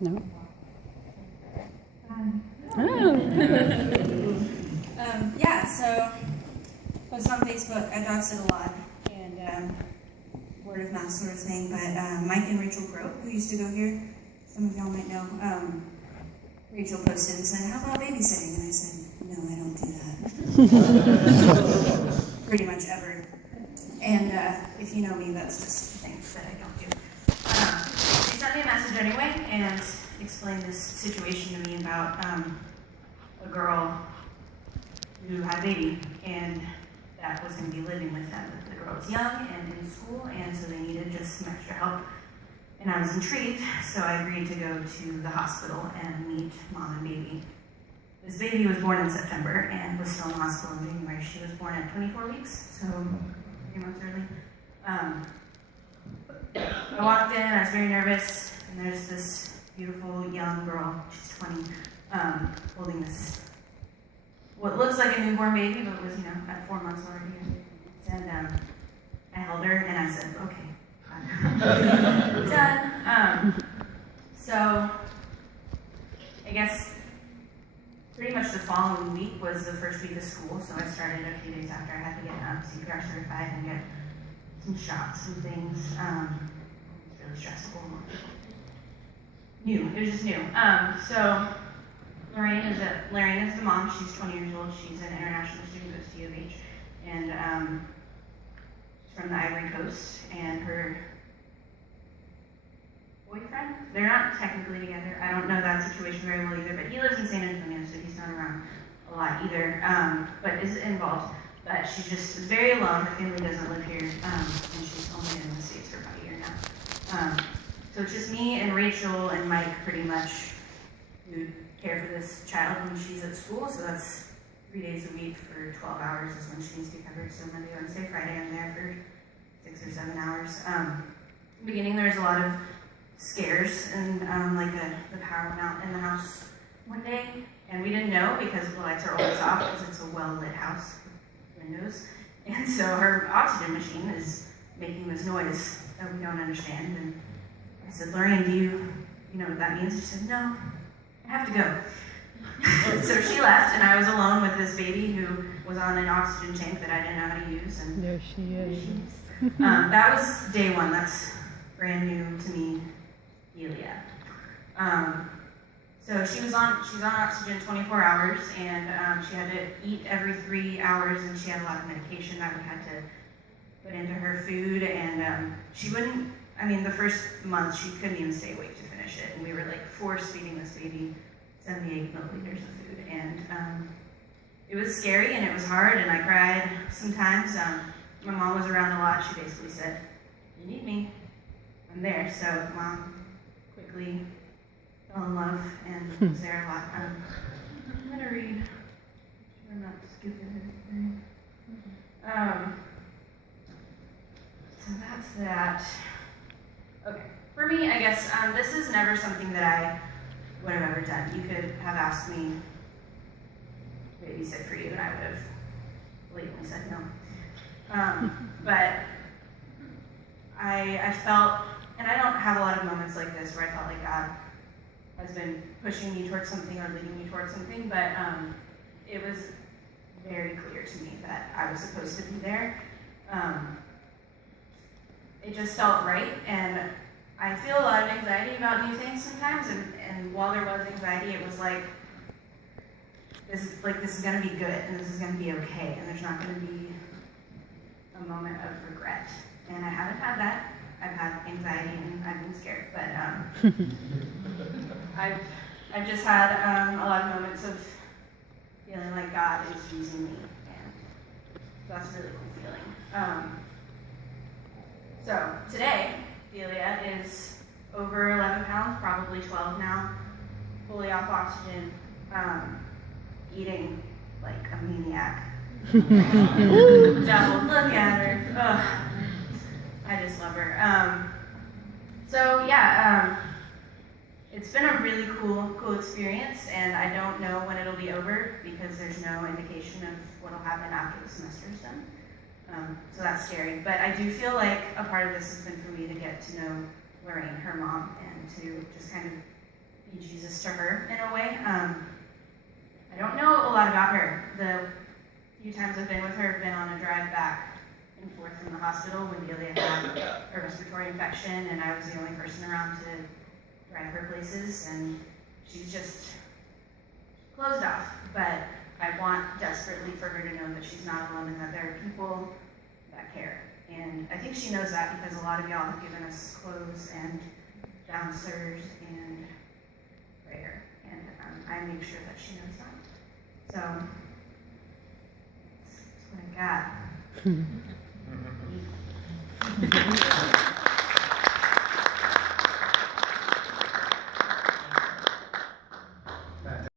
No? Oh. Yeah, so post on Facebook. I doxed it a lot, and word of mouth sort of thing. But Mike and Rachel Grote, who used to go here, some of y'all might know, Rachel posted and said, "How about babysitting?" And I said, "No, I don't do that." Pretty much ever. And if you know me, that's just the thing that I don't do. She sent me a message anyway and explained this situation to me about a girl who had a baby and that was going to be living with them. The girl was young and in school, and so they needed just some extra help. And I was intrigued, so I agreed to go to the hospital and meet mom and baby. This baby was born in September and was still in the hospital in January. She was born at 24 weeks, so 3 months early. I walked in, I was very nervous, and there's this beautiful young girl, she's 20, holding this, what looks like a newborn baby, but was, at 4 months already. And I held her, and I said, "Okay, done." So I guess pretty much the following week was the first week of school, so I started a few days after. I had to get CPR certified and get some shots and things. It was really stressful. New, it was just new. So Lorraine is the mom. She's 20 years old. She's an international student, goes to U of H, and she's from the Ivory Coast. And her boyfriend, they're not technically together. I don't know that situation very well either, but he lives in San Antonio, so he's not around a lot either, but is involved. But she just is very alone. Her family doesn't live here, and she's only been in the States for about a year now. So it's just me and Rachel and Mike pretty much who care for this child when she's at school. So that's 3 days a week for 12 hours is when she needs to be covered. So Monday, Wednesday, Friday, I'm there for 6 or 7 hours. In the beginning, there was a lot of scares and the power went out in the house one day, and we didn't know because the lights are always off because it's a well-lit house with windows, and so her oxygen machine is making this noise that we don't understand. And I said, "Lorraine, do you know what that means?" She said, "No, I have to go." So she left, and I was alone with this baby who was on an oxygen tank that I didn't know how to use. And there she is. That was day one. That's brand new to me, Delia. So she's on oxygen 24 hours, and she had to eat every 3 hours, and she had a lot of medication that we had to put into her food, and she wouldn't, the first month she couldn't even stay awake to finish it, and we were force feeding this baby 78 milliliters of food, and it was scary and it was hard, and I cried sometimes. My mom was around a lot. She basically said, "You need me, I'm there." So Mom quickly fell in love and was there a lot. I'm gonna read. I'm not skipping anything. So that's that. Okay, for me, I guess this is never something that I would have ever done. You could have asked me to babysit for you, and I would have blatantly said no. But I felt, and I don't have a lot of moments like this where I felt like God has been pushing me towards something or leading me towards something, but it was very clear to me that I was supposed to be there. It just felt right, and I feel a lot of anxiety about new things sometimes, and while there was anxiety, it was this is going to be good, and this is going to be okay, and there's not going to be a moment of regret. And I haven't had that. I've had anxiety and I've been scared, but I've just had a lot of moments of feeling like God is using me, and that's a really cool feeling. So today, Delia is over 11 pounds, probably 12 now, fully off oxygen, eating like a maniac. Devil, look at her. Ugh. I just love her. So yeah, it's been a really cool experience, and I don't know when it'll be over because there's no indication of what'll happen after the semester's done. So that's scary, but I do feel like a part of this has been for me to get to know Lorraine, her mom, and to just kind of be Jesus to her in a way. I don't know a lot about her. The few times I've been with her, I've been on a drive back and forth from the hospital when Delia had a respiratory infection, and I was the only person around to drive her places, and she's just closed off. But I want desperately for her to know that she's not alone and that there are people that care. And I think she knows that because a lot of y'all have given us clothes and bouncers and prayer. And I make sure that she knows that. So, that's what I got.